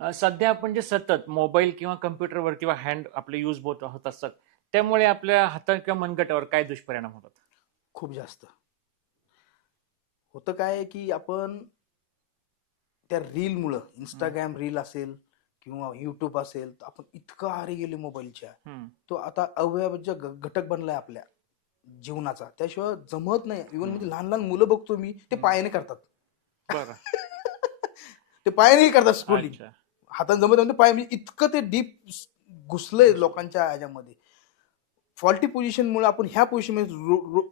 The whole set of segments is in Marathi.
सध्या आपण जे सतत मोबाईल किंवा कम्प्युटरवर किंवा हँड आपले यूज होत असतात, त्यामुळे आपल्या हातात किंवा मनगटावर काय दुष्परिणाम होतात? खूप जास्त होतं. काय आहे की आपण त्या रीलमुळं, इंस्टाग्राम रील असेल किंवा युट्यूब असेल, तर आपण इतकं आहारी गेले मोबाईलच्या. तो आता अवयवाचा घटक बनलाय आपल्या जीवनाचा. त्याशिवाय जमत नाही. इव्हन म्हणजे लहान लहान मुलं बघतो मी, ते पायाने करतात. बरं. ते पायानेही करतात स्क्रोलिंग. अच्छा. हाताने जमत नाही, पाय म्हणजे इतकं ते डीप घुसलंय लोकांच्या ह्याच्यामध्ये. फॉल्टी पोझिशनमुळे आपण ह्या पोझिशनमध्ये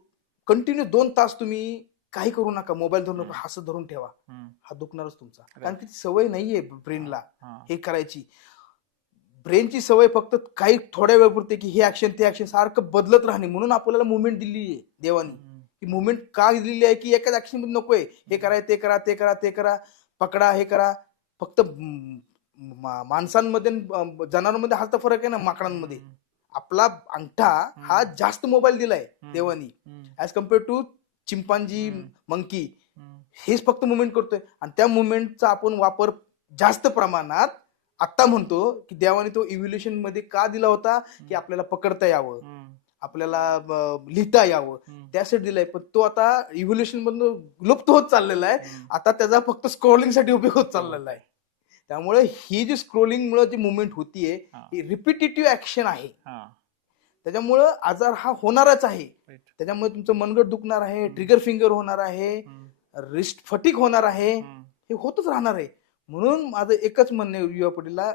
कंटिन्यू 2 तास तुम्ही काही करू नका, मोबाईल धरून नका, हात धरून ठेवा. हात दुखणारच तुमचा, कारण ती सवय नाहीये ब्रेनला हे करायची. ब्रेनची सवय फक्त काही थोड्या वेळपुरते की हे ऍक्शन ते ऍक्शन सारखं बदलत राहणे. म्हणून आपल्याला मुवमेंट दिली आहे देवानी. ही मुवमेंट का दिलेली आहे की एकाच ऍक्शन मध्ये नकोय हे करा, ते करा, ते करा, ते करा, पकडा, हे करा. फक्त माणसांमध्ये जनावरांमध्ये हाच तर फरक आहे ना, माकडांमध्ये. आपला अंगठा हा जास्त मोबाईल दिलाय देवानी as compared to chimpanzee, monkey. हेच फक्त मुवमेंट करतोय, आणि त्या मुवमेंटचा आपण वापर जास्त प्रमाणात आता म्हणतो की देवाने तो इव्होल्युशन मध्ये का दिला होता की आपल्याला पकडता यावं, आपल्याला लिहिता यावं, त्यासाठी दिलाय. पण तो आता इव्होल्युशन मधून लुप्त होत चाललेला आहे. आता त्याचा फक्त स्क्रोलिंग साठी उपयोग होत चाललेला आहे. त्यामुळे ही जी स्क्रोलिंग मुळे जी मुवमेंट होतीये, ही रिपिटेटिव्ह ऍक्शन आहे. त्याच्यामुळं आजार हा होणारच आहे. त्याच्यामुळे तुमचं मनगट दुखणार आहे, ट्रिगर फिंगर होणार आहे, रिस्ट फटिक होणार आहे, हे होतच राहणार आहे. म्हणून माझं एकच म्हणणं आहे युवा पिढीला,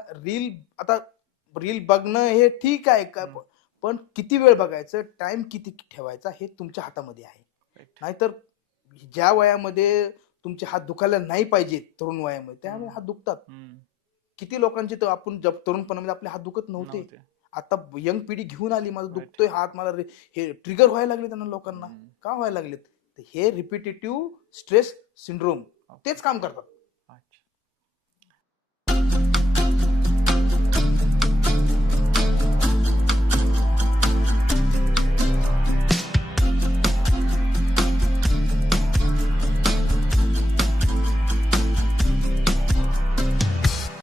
आता रील बघणं हे ठीक आहे का, पण किती वेळ बघायचं, टाइम किती ठेवायचा हे तुमच्या हातामध्ये आहे. नाहीतर ज्या वयामध्ये तुमचे हात दुखायला नाही पाहिजे तरुण वयामध्ये, त्यामुळे हात दुखतात. किती लोकांचे तर आपण तरुणपणामध्ये आपले हात दुखत नव्हते, आता यंग पिढी घेऊन आली, माझा दुखतोय हात, मला हे ट्रिगर व्हायला लागले त्यांना, लोकांना का व्हायला लागलेत, हे रिपिटेटिव्ह स्ट्रेस सिंड्रोम तेच काम करतात.